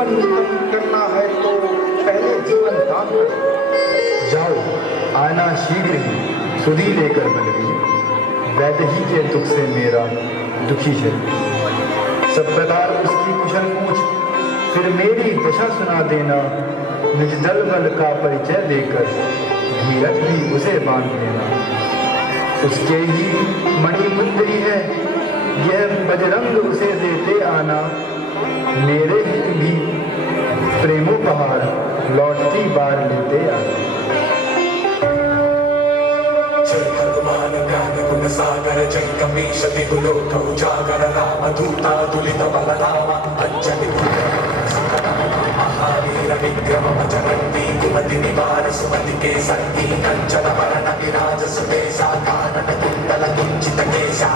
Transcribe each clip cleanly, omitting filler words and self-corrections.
जीवन उत्तम करना है तो पहले जीवन दान करो। जाओ, आना शीघ्र ही सुधी लेकर बलवी, वैदेही के दुख से मेरा दुखी है। सब प्रकार उसकी कुशल पूछ, फिर मेरी दशा सुना देना। निज दल बल का परिचय देकर धीरज भी उसे बांध देना। उसके ही मणिमुंदरी है यह बजरंग, उसे देते आना। मेरे हित भी प्रेमोपहार लौटती बार लेते आना। जय हनुमान ज्ञान गुण सागर, जय कपीश तिहु लोक उजागर। राम दूता तुलित बलधामा, अंजनी महावीर विक्रम बजरंगी। कुमति निवार सुमति के संगी, कंचन वरण विराज सुबेसा। कानन कुंडल कुंचित केसा,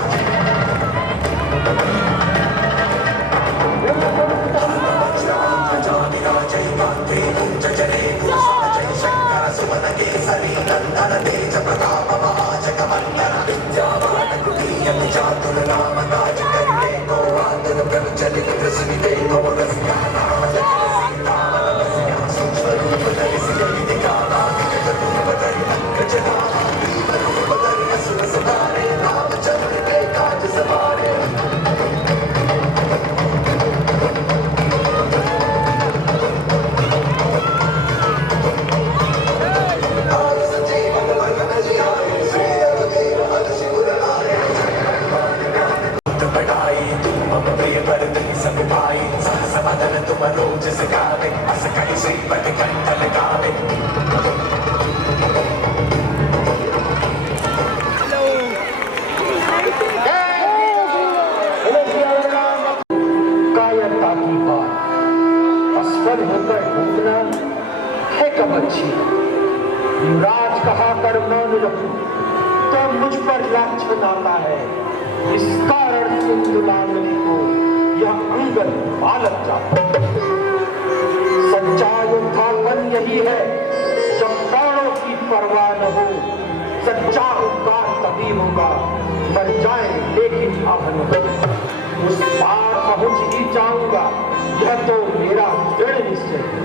युवराज कहा कर मौन रखूं तो मुझ पर लाछन आता है। इस कारण सिंधुलांगनी को यह अंगद बालक जाता। सच्चा योद्धापन यही है जब प्राणों की परवाह न हो। सच्चा उपकार तभी होगा मर जाए लेकिन अब न। उस पार पहुंच ही जाऊंगा यह तो मेरा दृढ़ निश्चय है।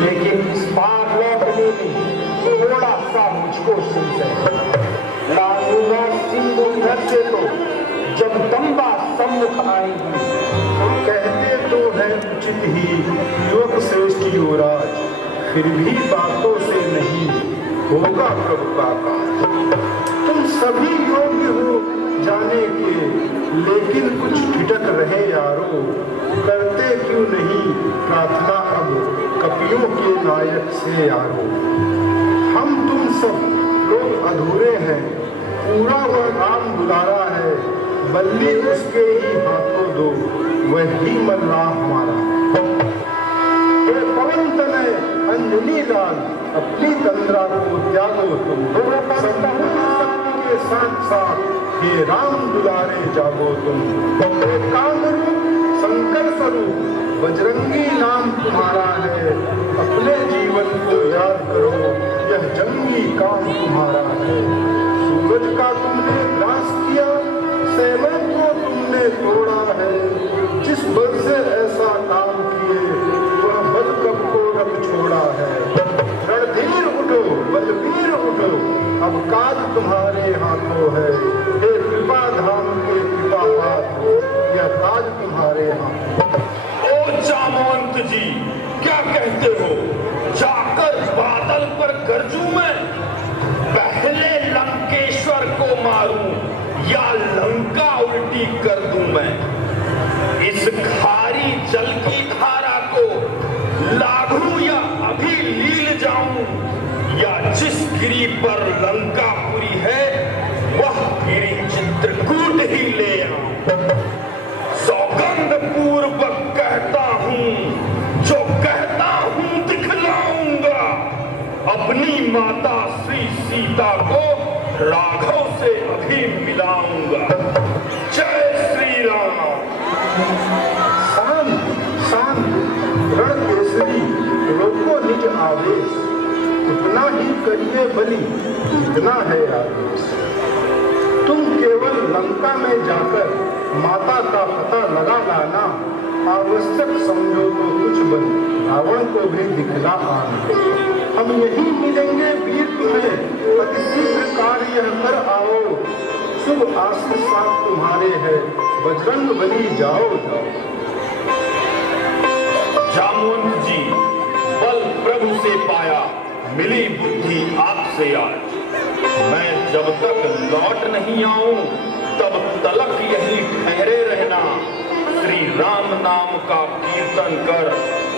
लेकिन इस पार लौटने में थोड़ा सा मुझको संशय। लाऊंगा सिंधु इधर से तो जगदम्बा सम्मुख आएंगी। कहते तो है उचित ही युवक श्रेष्ठ युवराज, फिर भी बातों से नहीं होगा प्रभु का काज। तुम सभी योग्य हो जाने के, लेकिन कुछ ठिठक रहे यारो। करते क्यों नहीं प्रार्थना अब कपियों के नायक से यारो। हम तुम सब लोग अधूरे हैं, पूरा वह राम दुलारा है। बल्ली उसके ही हाथों दो, वही मल्लाह हमारा। ये पवन तनय अंजनी लाल, अपनी तंद्रा को त्यागो तुम। सबके साथ साथ ये राम दुलारे जागो तुम। एकांत रूप शंकर स्वरूप बजरंगी नाम तुम्हारा है। अपने जीवन को याद करो यह जंगी काम तुम्हारा है। सूरज का तुमने ग्रास किया, सेवन को तुमने तोड़ा है। जिस बल से ऐसा काम किए वह बल कब को रख छोड़ा है। रणधीर उठो बलवीर उठो, अब काज तुम्हारे हाथों है। हे कृपा धाम के कृपा पात्र, यह काज तुम्हारे हाथों। ओ जामवंत जी, क्या कहते हो? जाकर बादल पर गरजूं मैं, पहले लंकेश्वर को मारूं या लंका उल्टी कर दूं मैं। इस खारी जल की धारा को लाघू या अभी लील जाऊं, या जिस गिरी पर लंकापुरी है वह गिरी चित्रकूट ही ले आऊं। सौगंध पूर्वक कहता हूं, जो कहता हूं दिखलाऊंगा। अपनी माता श्री सीता को राघव से अभी मिलाऊंगा। जय श्री राम। शांत शांत रण केसरी, रोको निज आवेश। उतना ही करिए बलि जितना है आदेश। तुम केवल लंका में जाकर माता का पता लगा लाना। आवश्यक समझो तो कुछ बन रावण को भी दिखला आन। हम यही मिलेंगे वीर तुम्हें, अति शीघ्र कार्य कर आओ। शुभ आशीष साथ तुम्हारे है, बजरंग बली जाओ जाओ। जामवंत जी, बल प्रभु से पाया, मिली बुद्धि आपसे आज। मैं जब तक लौट नहीं आऊं तब तलक यहीं ठहरे रहना। श्री राम नाम का कीर्तन कर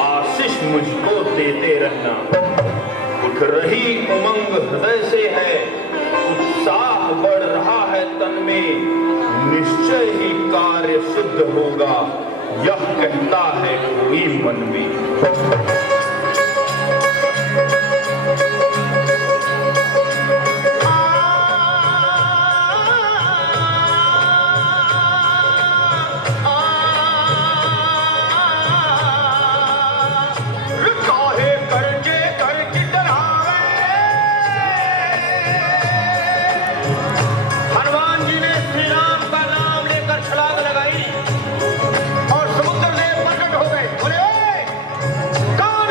आशीष मुझको देते रहना। उठ रही उमंग हृदय से है, उत्साह बढ़ रहा है तन में। निश्चय ही कार्य सिद्ध होगा, यह कहता है कोई मन में। कौन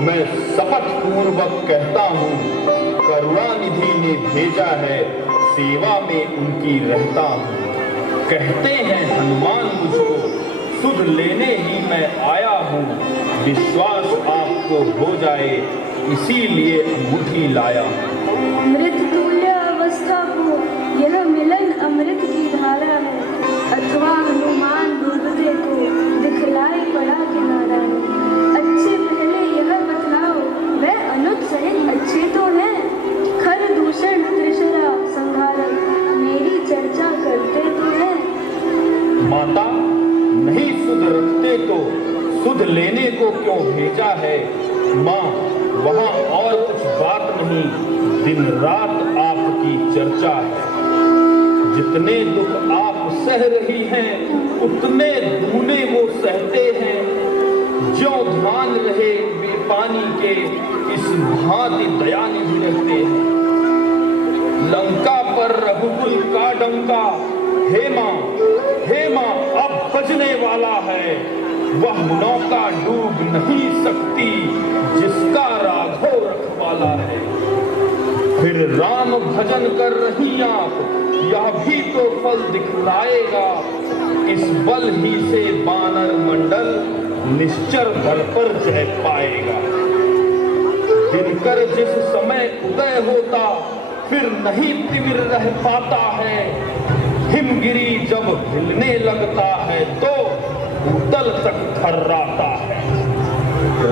मैं शपथ पूर्वक कहता हूँ, करुणानिधि ने भेजा है, सेवा में उनकी रहता हूँ। कहते हैं हनुमान मुझको, सुध लेने ही मैं आया हूँ। विश्वास आपको हो जाए, इसीलिए अंगूठी लाया। मृत तुल्य अवस्था को यह मिलन अमृत की धारा है, अथवा हनुमान डूबते को दिखलाई पड़ा किनारा है। अच्छे पहले यह बतलाओ, वह अनुज सहित अच्छे तो हैं? खर दूषण त्रिशरा संहारक मेरी चर्चा करते तो हैं। माता, नहीं सुध रखते तो सुध लेने को क्यों भेजा है? माँ, वहाँ और कुछ बात नहीं, दिन रात आपकी चर्चा है। जितने दुख आप सह रही हैं, उतने दूने वो सहते हैं। जो ध्यान रहे बेपानी के, इस भांति दयानिधि रहते हैं। लंका पर रघुकुल का डंका, हे माँ अब बजने वाला है। वह नौका डूब नहीं सकती, जिसका राघव रखवाला है। फिर राम भजन कर रही आप, यह भी तो फल दिखलाएगा। इस बल ही से बानर मंडल निश्चर बल पर जय पाएगा। दिनकर जिस समय उदय होता, फिर नहीं तिमिर रह पाता है। हिमगिरी जब हिलने लगता है, तो भूतल तक थर्राता है।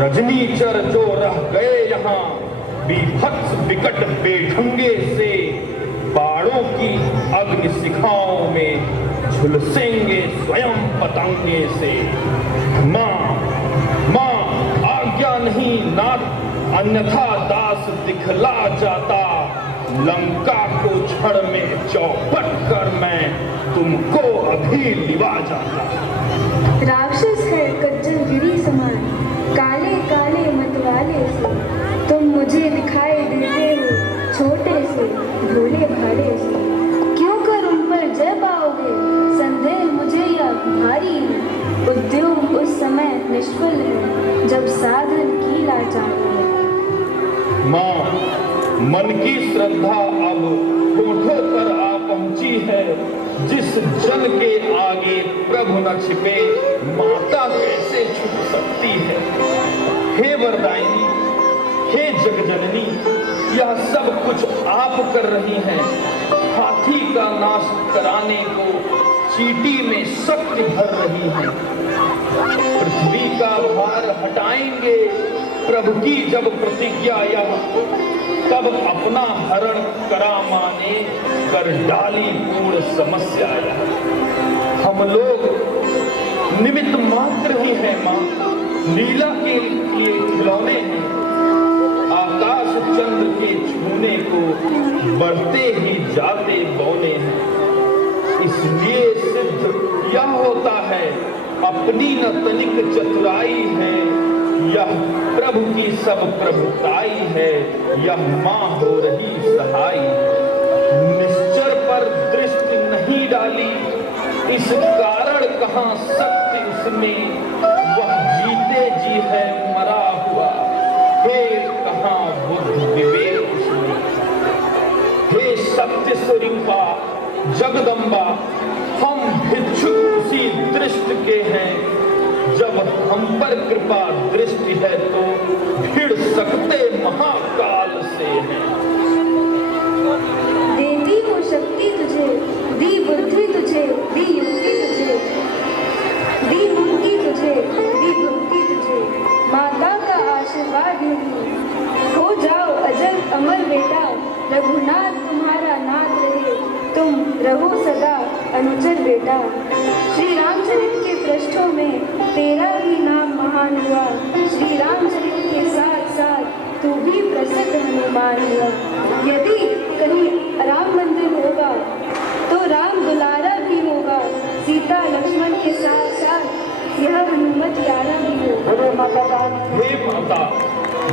रजनीचर जो रह गए यहाँ, बीभत्स विकट बेढंगे से, बाड़ों की अग्नि शिखाओं में झुलसेंगे स्वयं पतंगे से। माँ आज्ञा नहीं नाथ, अन्यथा दास दिखला जाता। लंका को क्षण में चौपट कर मैं तुमको अभी लिवा जाता। राक्षस है कज्जल गिरी समान, काले काले मतवाले से। तुम मुझे दिखाई देते हो छोटे से भोले भाले से। क्यों कर उन पर जय पाओगे, संदेह मुझे या भारी है। उद्योग उस समय निष्फल है, जब साधन की लाचार है। माँ, मन की श्रद्धा अब होठों पर आ पहुंची है। जिस जन के आगे प्रभु न छिपे, माता कैसे छुप सकती है। हे वरदायिनी, हे जगजननी, यह सब कुछ आप कर रही हैं। हाथी का नाश कराने को चींटी में शक्ति भर रही हैं। पृथ्वी का भार हटाएंगे प्रभु की जब प्रतिज्ञा यह, तब अपना हरण करा माने, कर डाली पूर्ण समस्या यह। हम लोग निमित्त मात्र ही हैं माँ, लीला के लिए खिलौने हैं। आकाश चंद्र के छूने को बढ़ते ही जाते बौने हैं। इसलिए सिद्ध यह होता है, अपनी न तनिक चतुराई है। यह प्रभु की सब प्रभुताई है, यह माँ हो रही सहाय। निश्चर पर दृष्टि नहीं डाली, इस कारण कहाँ सत्य उसमें। वह जीते जी है मरा हुआ, हे कहाँ बुद्ध विवेक उसमें। हे सत्य स्वरूपा जगदम्बा, हम भिक्षुक उसी दृष्टि के हैं। जब हम पर कृपा दृष्टि है, तो भिड़ सकते महाकाल से हैं। देती हूँ शक्ति तुझे, दी बुद्धि तुझे, दी युक्ति तुझे, दी मुक्ति तुझे, दी भक्ति तुझे। माता का आशीर्वाद नहीं, हो जाओ अजल अमर बेटा। रघुनाथ तुम्हारा नाथ रहे, तुम रहो सदा अनुचर बेटा। श्री रामचरित के पृष्ठों में तेरा ही नाम महान हुआ। श्री रामचरित के साथ साथ तू भी प्रसिद्ध हनुमान हुआ। यदि कहीं राम मंदिर होगा, तो राम दुलारा भी होगा। सीता लक्ष्मण के साथ साथ यह हनुमत प्यारा भी होगा। हे माता,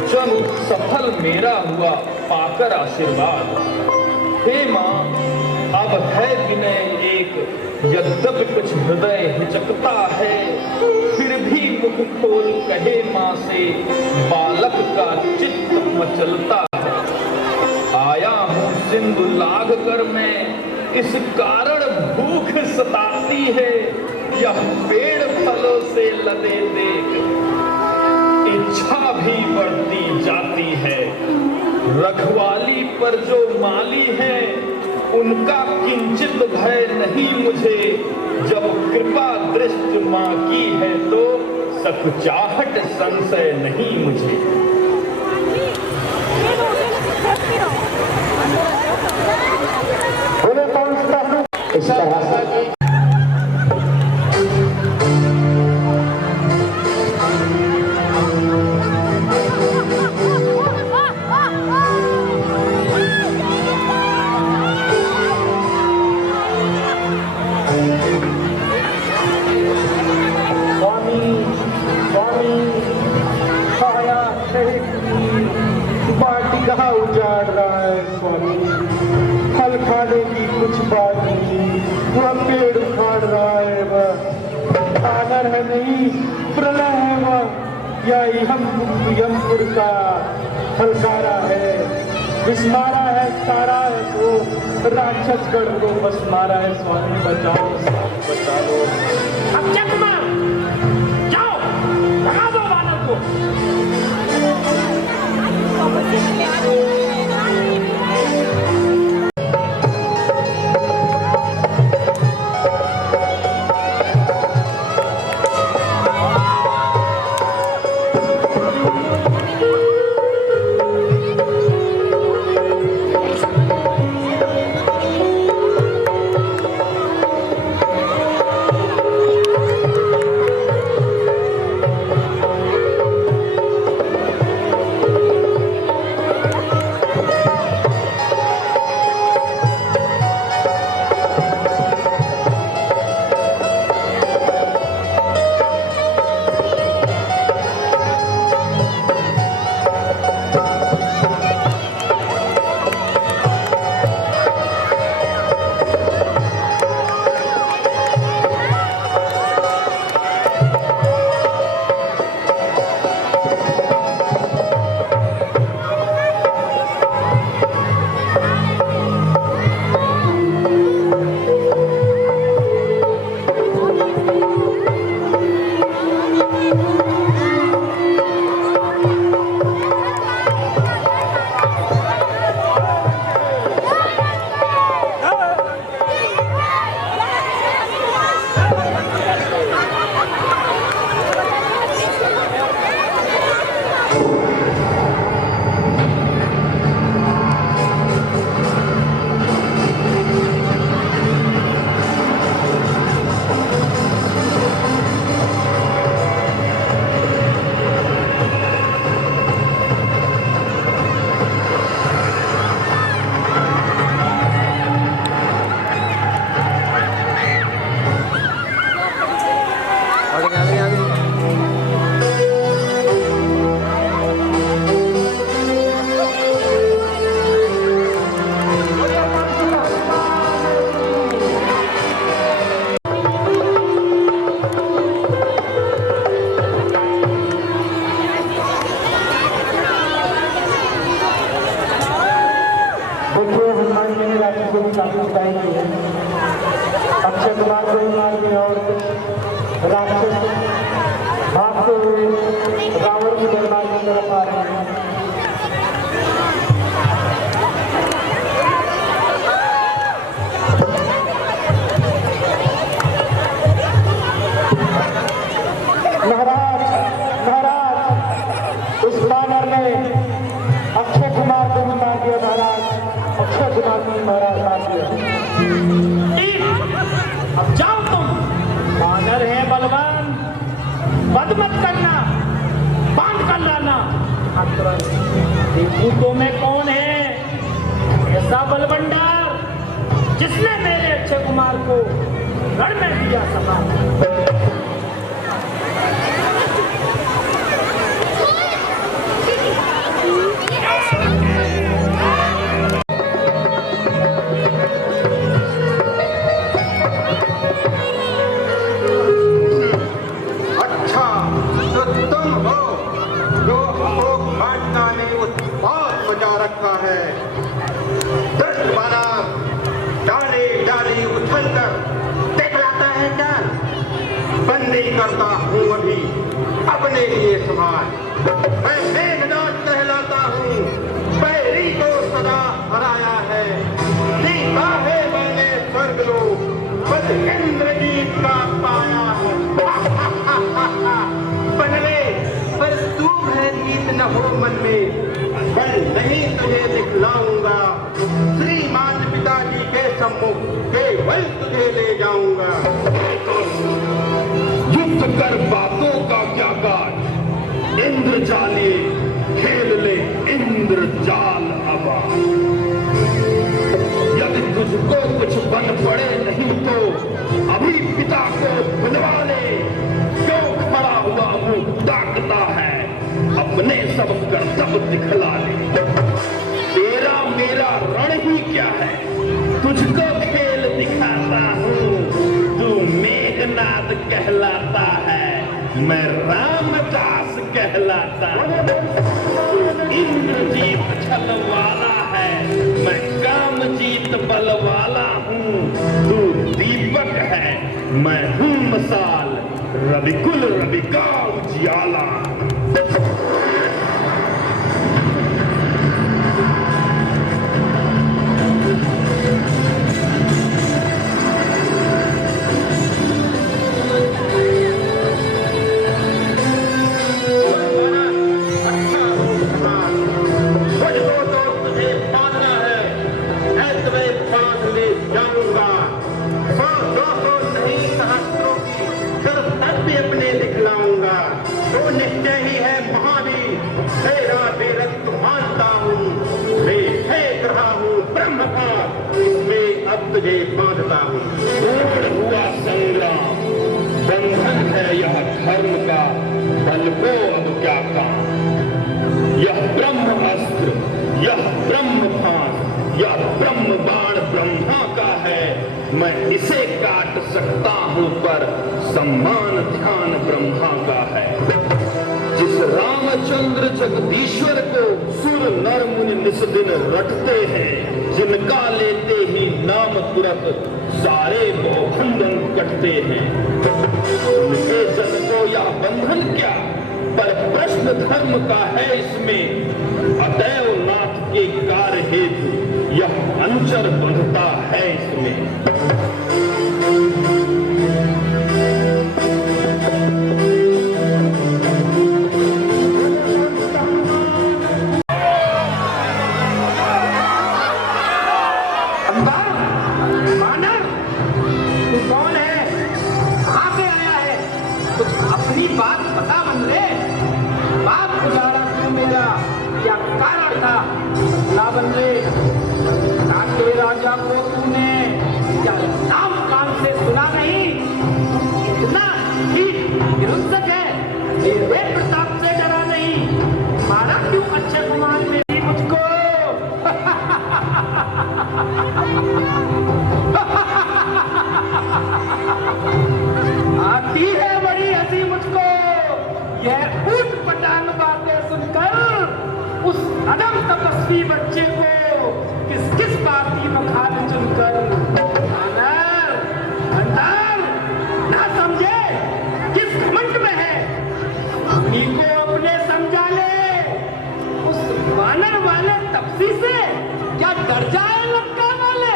जब सफल मेरा हुआ पाकर आशीर्वाद। हे माँ, अब है विनय एक, यद्यपि कुछ हृदय हिचकता है। फिर भी मुख खोल कहे माँ से, बालक मेरा चित्त मचलता है। आया हूँ सिंधु लाग कर मैं, इस कारण भूख सताती है। यह पेड़ फलों से लदे देख इच्छा भी बढ़ती जाती है। रखवाली पर जो माली है, उनका किंचित भय नहीं मुझे। जब कृपा दृष्टि माँ की है तो सकुचाहट संशय नहीं मुझे। इस तरह से कहाँ उजाड़ रहा है स्वामी। फल खाने की कुछ बात नहीं, वह पेड़ उखाड़ रहा है। वह सागर है नहीं, प्रलय है वह। या यमपुर का फलकारा है, विस्मारा है, सारा है तो राक्षस गढ़ को बस मारा है। स्वामी बचाओ, बचा लो। अब क्या कुमार, जाओ भगा दो बालक को। अक्षय कुमार को मार दिया और कुछ राक्षस भागते हुए रावण की दरबार की तरफ आ रहे हैं। महाराज महाराज, इस बानर ने अक्षय कुमार को भी मार दिया। महाराज अक्षय कुमार को महाराज मार दिया। अब जाओ तुम, बानर है बलवान, बद मत करना, बांध कर लाना। देखूं तो मैं कौन है ऐसा बलवंडार जिसने मेरे अक्षय कुमार को रण में दिया सभा। अच्छा तो तुम हो जो करता हूँ अभी अपने लिए सवाल। मैं मेघनाद कहलाता हूँ, पैरी को सदा हराया है। जीता है मैंने स्वर्गलोक, बस इंद्रजीत का पाया है। पहले पर तू भयभीत न हो मन में, बल नहीं तुझे दिखलाऊंगा। श्रीमान पिताजी के सम्मुख केवल तुझे ले जाऊंगा। युद्ध कर बातों का क्या काज, इंद्र जाले खेल ले इंद्र जाल अबा। यदि तुझको कुछ बन पड़े नहीं तो अभी पिता को बुलवा ले। क्यों खड़ा हुआ मुंह ताकता है, अपने सब कर्तव्य दिखला ले। तेरा मेरा रण ही क्या है, तुझको खेल दिखाता हूँ। तू मेघनाद कहलाता है, मैं रामदास कहलाता हूँ। तू इंद्रजीत छल वाला है, मैं कामजीत बल वाला हूँ। तू दीपक है, मैं हूँ मसाल, रविकुल रवि का उजियाला। तुझे बांधता हूँ। हुआ संग्राम, बंधन है यह धर्म का, बल को अब क्या काम। यह ब्रह्म अस्त्र, यह ब्रह्म फांस, यह ब्रह्म बाण ब्रह्मा का है। मैं इसे काट सकता हूँ पर सम्मान ध्यान ब्रह्मा का है। जिस रामचंद्र जगदीश्वर को सुर नर मुनि निस दिन रटते हैं, जिनका लेते ही नाम तुरंत सारे बहुखंडन कटते हैं। उनके जन को यह बंधन क्या, पर प्रश्न धर्म का है इसमें। अतएव नाथ के कार्य हेतु यह अनुचर बंधता है इसमें। राजा को तूने क्या नाम कान से सुना नहीं? इतना हिंसक है, मेरे प्रताप से डरा नहीं। मारा क्यों अच्छे गुमान में मुझको? आती है बड़ी हंसी मुझको यह ऊट पटांग बातें सुनकर। उस अदम तपस्वी बच्चे को किस किस बात की मखान चुनकर। ना समझे किस घमंड में है, उन्हीं को अपने समझा ले। उस वानर वाले तपसी से क्या डर जाए लंका वाले?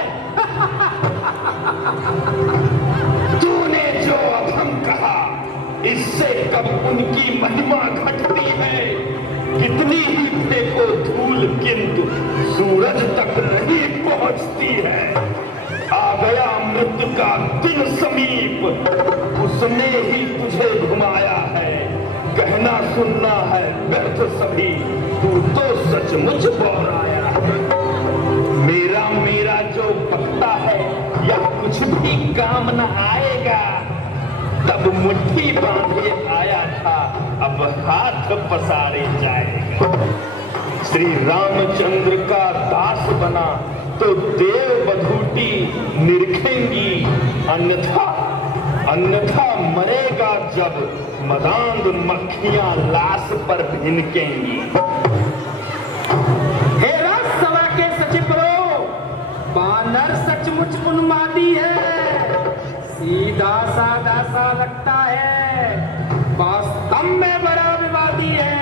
तूने जो अभंग कहा, इससे कब उनकी महिमा घटती है। कितनी ही फेंको धूल किंतु सूरज तक नहीं पहुंचती है। आ गया मृत्यु का दिन समीप, उसने ही तुझे घुमाया है। कहना सुनना है व्यर्थ सभी, तू तो सचमुच बौराया है। मेरा मेरा जो बकता है यह कुछ भी काम न आएगा। तब मुट्ठी बांधे आया था, अब हाथ पसारे जाएगा। श्री रामचंद्र का दास बना तो देव बधूटी निरखेंगी, अन्यथा मरेगा जब मदांग मक्खियां लाश पर भिनकेंगी। हे राजसभा के सचिव, बानर सचमुच उन्मादी है। दासा दासा लगता है, वास्तव में बड़ा विवादी है।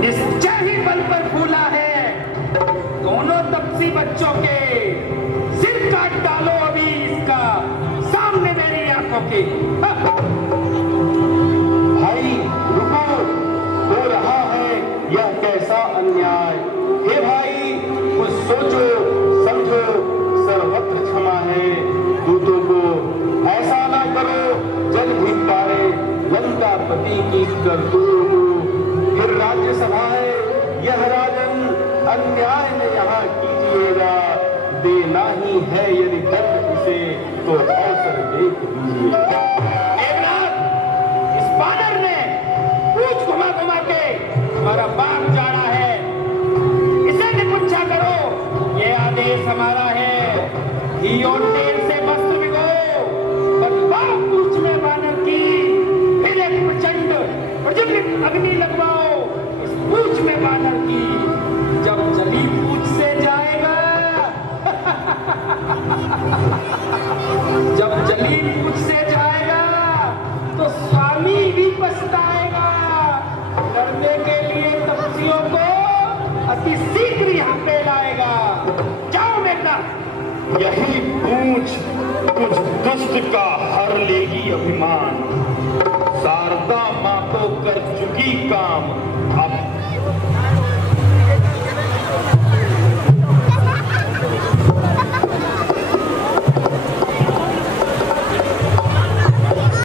निश्चय ही बल पर फूला है। दोनों तपसी बच्चों के सिर काट डालो अभी इसका, सामने मेरी आंखों के। भाई रुको, हो रहा है यह कैसा अन्याय। हे भाई कुछ सोचो समझो, सर्वत्र क्षमा है दूतों को। ऐसा ना करो जल भी पाए लंकापति की करतूतों को। फिर राज्यसभा है यह राजन, अन्याय न यहाँ कीजिएगा। देना ही है यदि दंड इसे तो अवसर देख लीजिए। इस बानर ने पूछ घुमा घुमा के हमारा बाप जाना है, इसे निपुंछा करो, ये आदेश हमारा है। घी और तेल से वस्त्र भिगो, बदबाव पूछ में बानर की, फिर एक प्रचंड प्रज्वलित अग्नि लगवाओ इस पूछ में बानर की। जब जली पूछ से जाएगा जब जली पूछ से जाएगा तो स्वामी भी पछताएगा। लड़ने के लिए तपस्वियों को अति शीघ्र यहाँ पे लाएगा। जाओ बेटा। यही पूछ कुछ दुष्ट का हर लेगी अभिमान। शारदा माँ तो कर चुकी काम, अब